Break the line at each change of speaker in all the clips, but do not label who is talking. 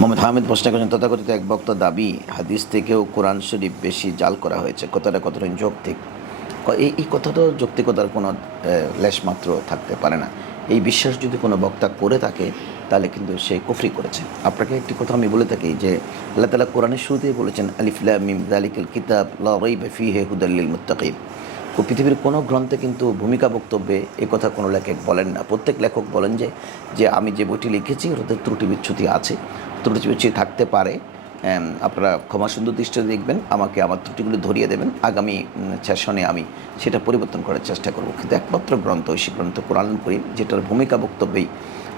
মোহাম্মদ হামিদ প্রশ্ন করেছেন তথাকথিত এক বক্তা দাবি, হাদিস থেকেও কোরআন শরীফ বেশি জাল করা হয়েছে। কথাটা কতটা যৌক্তিক? এই এই কথাটা যৌক্তিকতার কোনো লেশমাত্র থাকতে পারে না। এই বিশ্বাস যদি কোনো বক্তা করে থাকে, তাহলে কিন্তু সে কুফরি করেছে। আপনাকে একটি কথা আমি বলে থাকি যে, আল্লাহ তালা কোরআনের শুরুতেই বলেছেন আলিফুল্লাহ মিম দালিকুল কিতাব, লা রাইবা ফিহি হুদাল্লিল মুত্তাকিন। ও পৃথিবীর কোনো গ্রন্থে কিন্তু ভূমিকা বক্তব্যে এ কথা কোনো লেখক বলেন না। প্রত্যেক লেখক বলেন যে যে আমি যে বইটি লিখেছি, ওটাতে ত্রুটি বিচ্ছুতি আছে। ত্রুটি বিচ্ছুতি থাকতে পারে। আপনারা ক্ষমা সুন্দর দৃষ্টিতে দেখবেন, আমাকে আমার ত্রুটিগুলো ধরিয়ে দেবেন। আগামী সেশনে আমি সেটা পরিবর্তন করার চেষ্টা করব। কিন্তু একমাত্র গ্রন্থ ঐশী গ্রন্থ কোরআন করিম, যেটার ভূমিকা বক্তব্যেই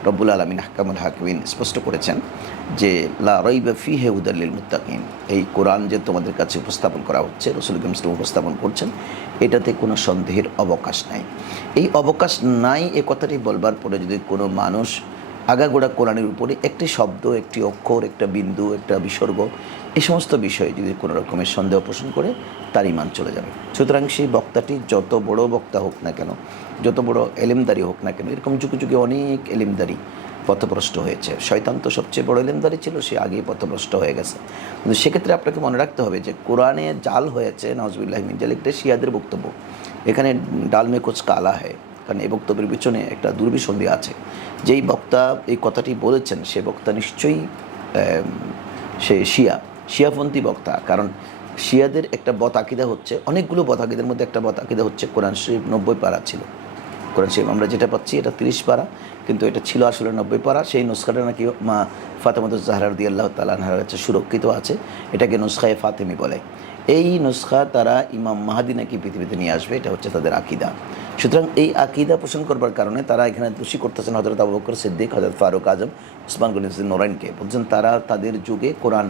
রব্বুল আলমিন হাকামুল হাকিমিন স্পষ্ট করেছেন যে, লা রইবা ফি হে উদাল্লিল মুত্তাকিন। এই কোরআন যে তোমাদের কাছে উপস্থাপন করা হচ্ছে, রসুল মুসলিম উপস্থাপন করছেন এটাতে কোনো সন্দেহের অবকাশ নাই। এই অবকাশ নাই এ কথাটি বলবার পরে যদি কোনো মানুষ আগাগোড়া কোরআনের উপরে একটি শব্দ, একটি অক্ষর, একটা বিন্দু, একটা বিসর্গ এই সমস্ত বিষয়ে যদি কোনো রকমের সন্দেহ পোষণ করে, তার ইমান চলে যাবে। সুতরাং সেই বক্তাটি যত বড় বক্তা হোক না কেন, যত বড় এলেমদারি হোক না কেন, এরকম যুগে যুগে অনেক এলেমদারি পথভ্রষ্ট হয়েছে। শয়তান তো সবচেয়ে বড় এলেমদারি ছিল, সে আগেই পথভ্রষ্ট হয়ে গেছে। কিন্তু সেক্ষেত্রে আপনাকে মনে রাখতে হবে যে, কোরআনে জাল হয়েছে নজবুল্লাহ মিনজাল একটা শিয়াদের বক্তব্য। এখানে ডাল মে কুচ কালা হয় কারণ এই বক্তব্যের পিছনে একটা দুর্বিসন্ধি আছে। যেই বক্তা এই কথাটি বলেছেন, সে বক্তা নিশ্চয়ই সে শিয়া, শিয়াপন্থী বক্তা। কারণ শিয়াদের একটা বতাকিদা হচ্ছে, অনেকগুলো বতাকিদের মধ্যে একটা বতাকিদা হচ্ছে কোরআন শরীফ নব্বই পারা ছিল। কোরআন শরীফ, আমরা যেটা পাচ্ছি এটা তিরিশ পারা, কিন্তু এটা ছিল আসলে নব্বই পারা। সেই নুসখাটা নাকি মা ফাতেমাদ জাহরার দিয়ে আল্লাহ তালাহার কাছে সুরক্ষিত আছে, এটাকে নুসখায় ফাতেমি বলে। এই নুসখা তারা ইমাম মাহাদি নাকি পৃথিবীতে নিয়ে আসবে, এটা হচ্ছে তাদের আকিদা। সুতরাং এই আকিদা পোষণ করবার কারণে তারা এখানে দোষী করতেছেন হজরত আবু বকর সিদ্দিক হজরত ফারুক আজম, উসমান গনিজ নোরাইনকে। বলছেন, তারা তাদের যুগে কোরআন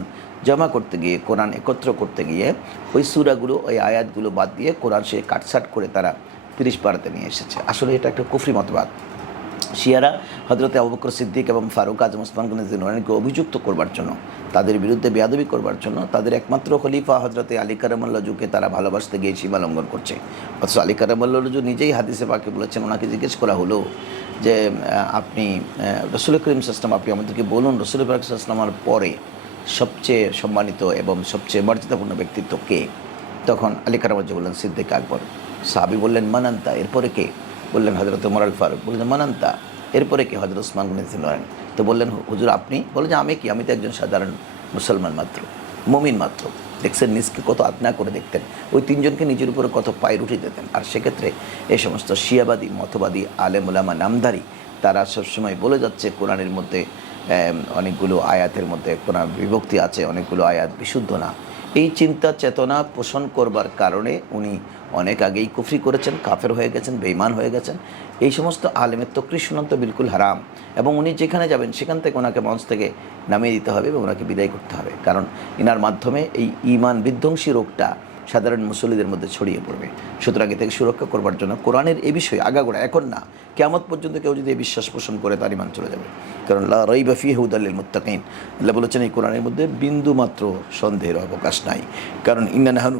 জমা করতে গিয়ে, কোরআন একত্র করতে গিয়ে ওই সুরাগুলো, ওই আয়াতগুলো বাদ দিয়ে কোরআন সে কাটছাট করে তারা তিরিশ পাড়াতে নিয়ে এসেছে। আসলে এটা একটা কুফরি মতবাদ। শিয়ারা হজরতে আবুবকর সিদ্দিক এবং ফারুক আজম ওসমান ওনাকে অভিযুক্ত করবার জন্য, তাদের বিরুদ্ধে বেয়াদবি করবার জন্য তাদের একমাত্র খলিফা হজরতে আলী কারামাল্লাজুকে তারা ভালোবাসতে গিয়ে সীমা লঙ্ঘন করছে। অথচ আলী কারামাল্লাজু নিজেই হাদিসে পাকে বলেছেন, ওনাকে জিজ্ঞেস করা হলো যে আপনি রসুল করিম সাসলাম আপনি আমাদেরকে বলুন, রসুল করিম সাসলামার পরে সবচেয়ে সম্মানিত এবং সবচেয়ে মর্যাদাপূর্ণ ব্যক্তিত্ব কে? তখন আলী কারামাজ্জু বললেন, সিদ্দিক আকবর। সাহাবি বললেন, মানান্তা, এরপরে কে? বললেন হজরত মোরাল ফারুক। বললেন, মানান্তা? এরপরে কি হজরত উসমান ওসমান গনিজুল তো বললেন, হুজুর, আপনি? বলে, যে আমি কি? আমি তো একজন সাধারণ মুসলমান মাত্র, মমিন মাত্র। দেখছেন, নিজকে কত আপনা করে দেখতেন। ওই তিনজনকে নিজের উপরে কত পায়রুটি দিতেন। আর সেক্ষেত্রে এই সমস্ত শিয়াবাদী, মতবাদী আলেমুলামা নামদারি তারা সবসময় বলে যাচ্ছে, কোরআনের মধ্যে অনেকগুলো আয়াতের মধ্যে কোরআন বিভক্তি আছে, অনেকগুলো আয়াত বিশুদ্ধ না। এই চিন্তা চেতনা পোষণ করবার কারণে উনি অনেক আগেই কুফরি করেছেন, কাফের হয়ে গেছেন বেইমান হয়ে গেছেন। এই সমস্ত আলেমের তো বিলকুল হারাম এবং উনি যেখানে যাবেন সেখান থেকে ওনাকে মঞ্চ থেকে নামিয়ে দিতে হবে এবং ওনাকে বিদায় করতে হবে। কারণ এনার মাধ্যমে এই ইমান বিধ্বংসী রোগটা সাধারণ মুসল্লিদের মধ্যে ছড়িয়ে পড়বে। সুতরাং এ থেকে সুরক্ষা করবার জন্য কোরআনের এ বিষয়ে আগাগোড়া, এখন না কেমন পর্যন্ত কেউ যদি এই বিশ্বাস পোষণ করে তার ইমান চলে যাবে। কারণ লা রইবা ফি হুদাল্লিল মুত্তাকিন। আল্লাহ বলেছেন এই কোরআনের মধ্যে বিন্দু মাত্র সন্দেহের অবকাশ নাই। কারণ ইন্নানাহানু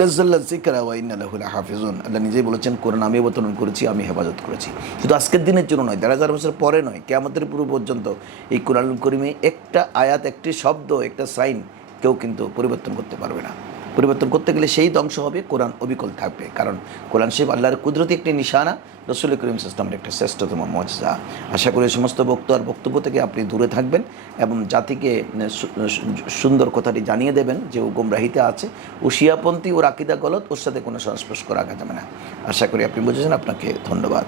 নাজ্জাল্লা যিকরা ওয়া ইন্না লাহু লাহাফিজুন। আল্লাহ নিজেই বলেছেন, কোরআন আমি অবতরণ করেছি, আমি হেফাজত করেছি। শুধু আজকের দিনের জন্য নয়, দেড় হাজার বছর পরে নয়, কেয়ামতের পুরো পর্যন্ত এই কোরআন করিমে একটা আয়াত, একটি শব্দ, একটা সাইন কেউ কিন্তু পরিবর্তন করতে পারবে না। পরিবর্তন করতে গেলে সেই ধ্বংস হবে, কোরআন অবিকল থাকবে। কারণ কোরআন শিব আল্লাহর কুদরতি একটি নিশানা, রসুল করিম সিস্টেমের একটা শ্রেষ্ঠতম মজা আশা করি সমস্ত বক্ত আর বক্তব্য থেকে আপনি দূরে থাকবেন এবং জাতিকে সুন্দর কথাটি জানিয়ে দেবেন যে ও গোমরাহিতে আছে। ও শিয়াপন্থী ও রাকিদা গলত, ওর সাথে কোনো সংস্পর্শ করা যাবে না। আশা করি আপনি বুঝেছেন। আপনাকে ধন্যবাদ।